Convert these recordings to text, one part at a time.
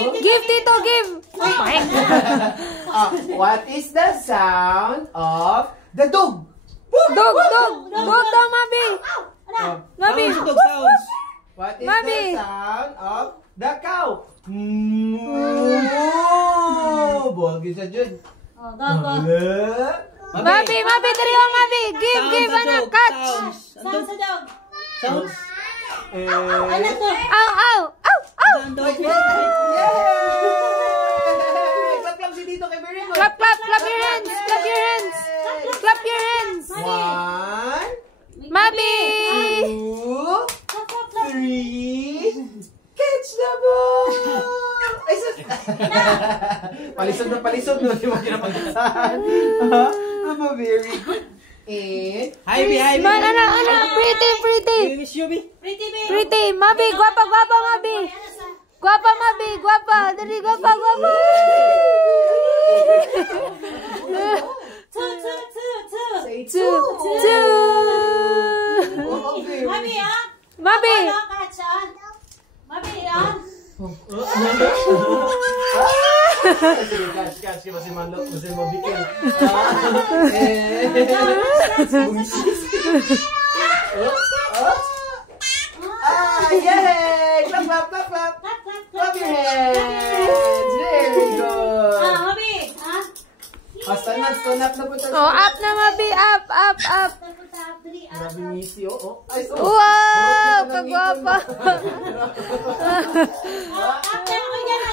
Give, Tito, give. What is the sound of the dog? Dog daw, Mabi. Mabi. What is the sound of the cow? Bolgi sa Jud. Mabi, dali o, Mabi. Give, anak, catch. Sound sa dog. Sounds. Anak to. Ow. Clap si Dito kay Very good. Clap your hands. Clap your hands. 1, Mabi. 2, 3. Catch the ball! Ay, palisod no, hindi mo kinapagkasahan. Very good. And Hi, anak, pretty. Pretty, Mabi, guapa, Mabi. Guapa, Mabi, guapa. Dali, guapa. Two. Mabi, ah. Mabi. Mabi, ah. Catch kasi manlok kasi mabikil. Yay! Clap. Clap your hands. Very good. Mabi, ah. Stand up na po tayo. Up na, Mabi, up. Grabe ngisi, Ay, so. Wow, kagwapa.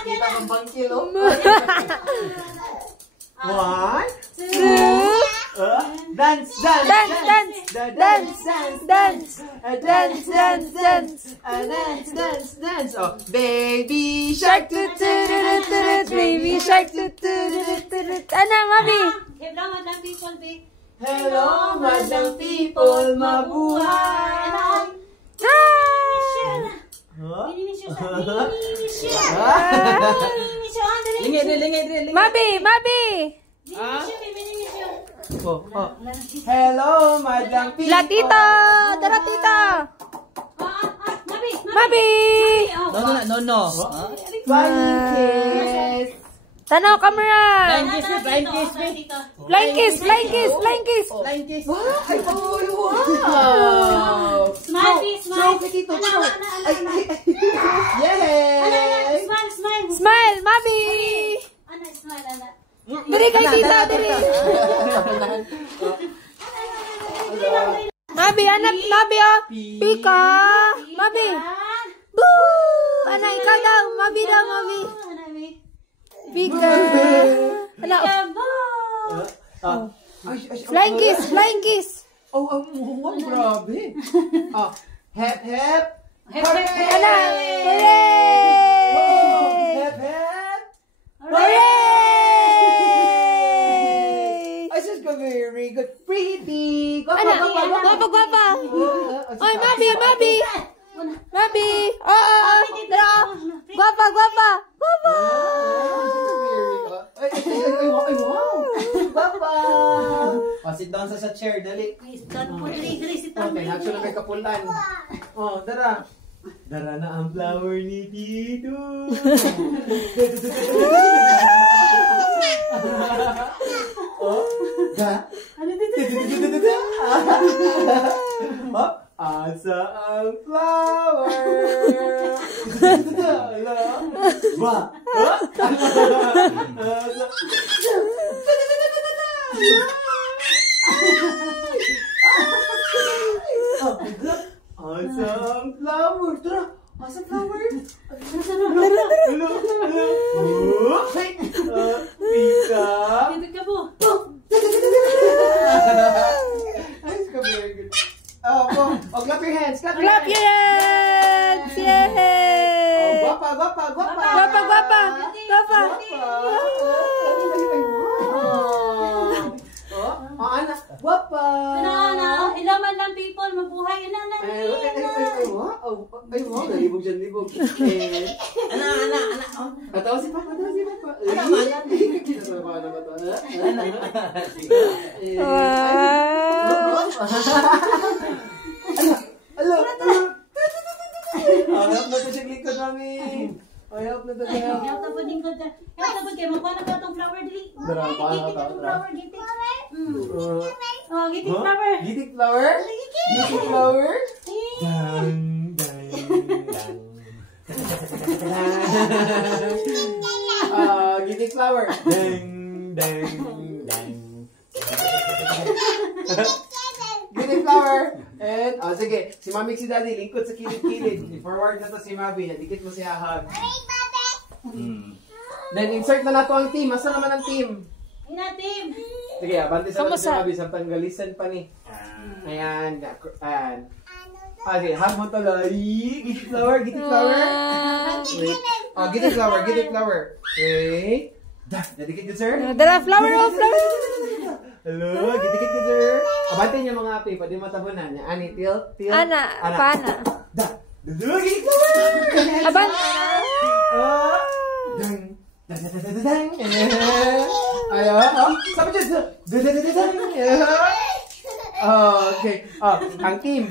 Kita kang bangkil, 1, 2. Dance. Baby shark, Baby shark, Ano, Mabi? Hello, madlang people, mabuhay. Mabi. Hello, madlang people. Latito, tara, tita. Mabi. No. Flying kiss. Tanaw, camera. Flying kiss. Flying kiss. Ay, wow. Smile. Yay. Smile, Mabi. Smile. Diri kay tita, diri. Mabi, anak, Mabi, oh. Pika. Mabi. Boo! Anak, ikaw daw. Mabi daw, Mabi. Pika. Anak. Flying kiss. Oh, grabe. Hep. Anak. Hooray! Hep. Hooray! Ay, sus ka, very good. Pretty. Anak, guwapa. Oy, Mabi. Oo. Dara. Guwapa. Ay, wow. Papa. Sit down sa chair, dali. Okay, action na may kapulan. Dara. Dara na ang flower ni Tito. Asa ang flower. Awesome flower. Tara, awesome flower. Hello. Pika. Nice ka, very good. Clap your hands. Clap your hands. Yay! Guapa. Anak, guapa. Hello, madlang people, mabuhay. Ay, wow, nalibog siya, libog. Anak. Katawa si Papa. Hello. Hanap na po siya likod, mami. Hanap na dadaw. Help na po din ko. Help na po kayo. Magpaano ka itong flower dili? Dara, paano Gitik ka? itong flower. Gitik. Oh, gitik Huh? flower. Gitik flower? Gitik flower? Dang, dang, dang. Gitik flower. Dang, dang, dang. Gitik flower. And, sige. Si Mami si Daddy, lingkod sa kilid-kilid. I-forward na to si Mami. Nadikit mo si Ahag. Then, insert na nato ang team. Asa naman ang team? Inatim. Sige, abante sa natin si Kamusta? Mami. Sa tanggalisan pa ni. Ayan. Ayan. Okay, hug mo tuloy. Gitik flower, gitik flower. Wait. Oh, gitik flower, gitik flower. Wait. Nadikit ko, sir. Dara, flower, oh, flower. Hello, gitikit ko, sir. Abante niyo mga api, pwede matabunan niya. Ani, tilt. Ana, paana. Gitik flower. Aban. Dang. Dang. Ayo, sabi dyan. Okay. Ang team.